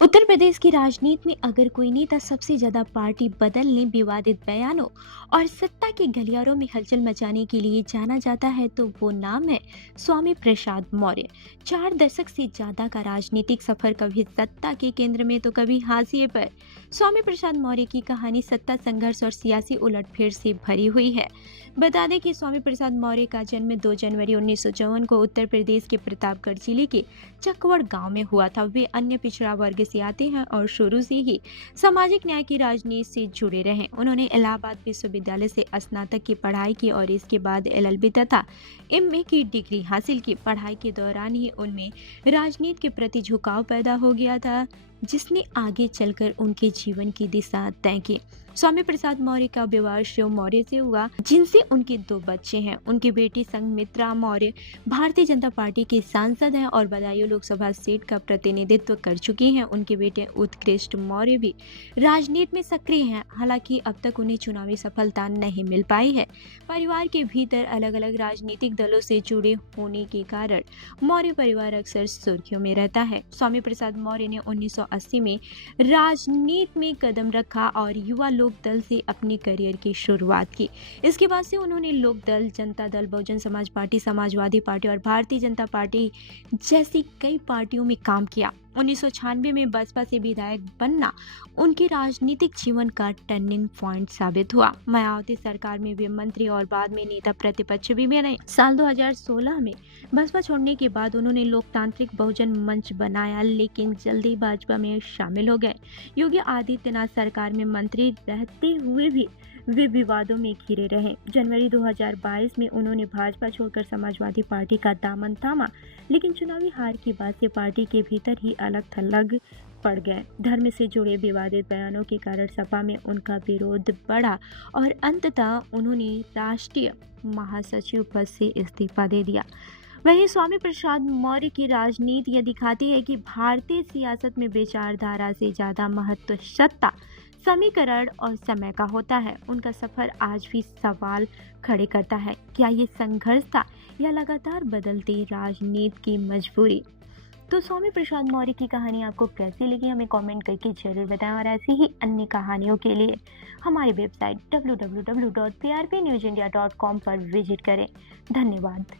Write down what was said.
उत्तर प्रदेश की राजनीति में अगर कोई नेता सबसे ज्यादा पार्टी बदलने, विवादित बयानों और सत्ता के गलियारों में हलचल मचाने के लिए जाना जाता है तो वो नाम है स्वामी प्रसाद मौर्य। 4 दशक से ज्यादा का राजनीतिक सफर, कभी सत्ता के केंद्र में तो कभी हाशिए पर। स्वामी प्रसाद मौर्य की कहानी सत्ता संघर्ष और सियासी उलटफेर से भरी हुई है। बता दें कि स्वामी प्रसाद मौर्य का जन्म 2 जनवरी 1954 को उत्तर प्रदेश के प्रतापगढ़ जिले के चकवड़ गांव में हुआ था। वे अन्य पिछड़ा वर्ग से आते हैं और शुरू से ही सामाजिक न्याय की राजनीति से जुड़े रहे। उन्होंने इलाहाबाद विश्वविद्यालय से स्नातक की पढ़ाई की और इसके बाद एलएलबी तथा एमए की डिग्री हासिल की। पढ़ाई के दौरान ही उनमें राजनीति के प्रति झुकाव पैदा हो गया था, जिसने आगे चलकर उनके जीवन की दिशा तय की। स्वामी प्रसाद मौर्य का विवाह शिव मौर्य से हुआ, जिनसे उनके 2 बच्चे हैं। उनकी बेटी संघमित्रा मौर्य भारतीय जनता पार्टी की सांसद हैं और बदायूं लोकसभा सीट का प्रतिनिधित्व कर चुकी हैं। उनके बेटे उत्कृष्ट मौर्य भी राजनीति में सक्रिय हैं, हालांकि अब तक उन्हें चुनावी सफलता नहीं मिल पाई है। परिवार के भीतर अलग अलग राजनीतिक दलों से जुड़े होने के कारण मौर्य परिवार अक्सर सुर्खियों में रहता है। स्वामी प्रसाद मौर्य ने 1980 में राजनीति में कदम रखा और युवा लोक दल से अपने करियर की शुरुआत की। इसके बाद से उन्होंने लोक दल, जनता दल, बहुजन समाज पार्टी, समाजवादी पार्टी और भारतीय जनता पार्टी जैसी कई पार्टियों में काम किया। 1996 में बसपा से विधायक बनना उनके राजनीतिक जीवन का टर्निंग पॉइंट साबित हुआ। मायावती सरकार में वे मंत्री और बाद में नेता प्रतिपक्ष भी बने। साल 2016 में बसपा छोड़ने के बाद उन्होंने लोकतांत्रिक बहुजन मंच बनाया, लेकिन जल्दी भाजपा में शामिल हो गए। योगी आदित्यनाथ सरकार में मंत्री रहते हुए भी वे विवादों में घिरे रहे। जनवरी 2022 में उन्होंने भाजपा छोड़कर समाजवादी पार्टी का दामन थामा, लेकिन चुनावी हार के बाद से पार्टी के भीतर ही अलग थलग पड़ गए। धर्म से जुड़े विवादित बयानों के कारण सपा में उनका विरोध बढ़ा और अंततः उन्होंने राष्ट्रीय महासचिव पद से इस्तीफा दे दिया। वहीं स्वामी प्रसाद मौर्य की राजनीति यह दिखाती है कि भारतीय सियासत में विचारधारा से ज्यादा महत्व सत्ता, समीकरण और समय का होता है। उनका सफर आज भी सवाल खड़े करता है, क्या ये संघर्ष था या लगातार बदलती राजनीति की मजबूरी। तो स्वामी प्रसाद मौर्य की कहानी आपको कैसी लगी, हमें कमेंट करके जरूर बताएं और ऐसी ही अन्य कहानियों के लिए हमारी वेबसाइट www.prpnewsindia.com पर विजिट करें। धन्यवाद।